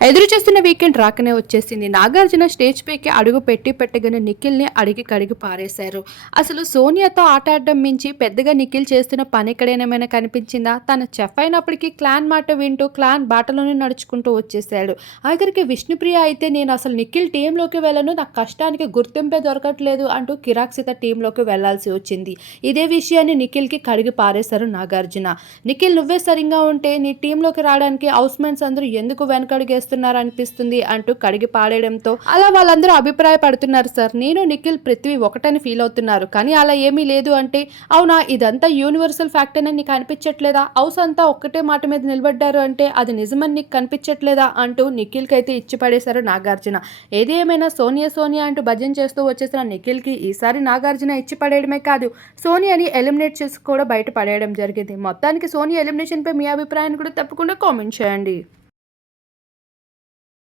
ఎదురు చేస్తున్న వీకెండ్ రాకనే వచ్చేసింది. నాగార్జున స్టేజ్ పైకి అడుగు పెట్టి పెట్టగానే నిఖిల్ని అడిగి కడిగి పారేశారు. అసలు సోనియాతో ఆట ఆడడం మించి పెద్దగా నిఖిల్ చేస్తున్న పని ఎక్కడైనా కనిపించిందా? తన చెఫ్ అయినప్పటికీ క్లాన్ మాట వింటూ క్లాన్ బాటలోనే నడుచుకుంటూ వచ్చేసాడు ఆఖరికి విష్ణుప్రియ అయితే నేను అసలు నిఖిల్ టీంలోకి వెళ్ళను. నా కష్టానికి గుర్తింపే దొరకట్లేదు అంటూ కిరాక్సిత టీంలోకి వెళ్ళాల్సి వచ్చింది. ఇదే విషయాన్ని నిఖిల్కి కడిగి పారేశారు నాగార్జున. నిఖిల్ నువ్వే సరిగా ఉంటే నీ టీంలోకి రావడానికి హౌస్ మెన్స్ అందరూ ఎందుకు వెనకడిగేస్తారు? అనిపిస్తుంది అంటూ కడిగి పాడేయడంతో అలా వాళ్ళందరూ అభిప్రాయపడుతున్నారు సార్. నేను నిఖిల్ పృథ్వీ ఒకటని ఫీల్ అవుతున్నారు. కానీ అలా ఏమీ లేదు అంటే అవునా ఇదంతా యూనివర్సల్ ఫ్యాక్ట్ అని నీకు అనిపించట్లేదా? హౌస్ అంతా ఒక్కటే మాట మీద నిలబడ్డారు అంటే అది నిజమని నీకు కనిపించట్లేదా? అంటూ నిఖిల్కి అయితే ఇచ్చి పడేశారు నాగార్జున. ఏది ఏమైనా సోనియా సోనియా అంటూ భజన చేస్తూ వచ్చేసిన నిఖిల్కి ఈసారి నాగార్జున ఇచ్చి పడేయడమే కాదు సోనియాని ఎలిమినేట్ చేసి కూడా బయట పడేయడం జరిగింది. మొత్తానికి సోనియా ఎలిమినేషన్పై మీ అభిప్రాయాన్ని కూడా తప్పకుండా కామెంట్ చేయండి.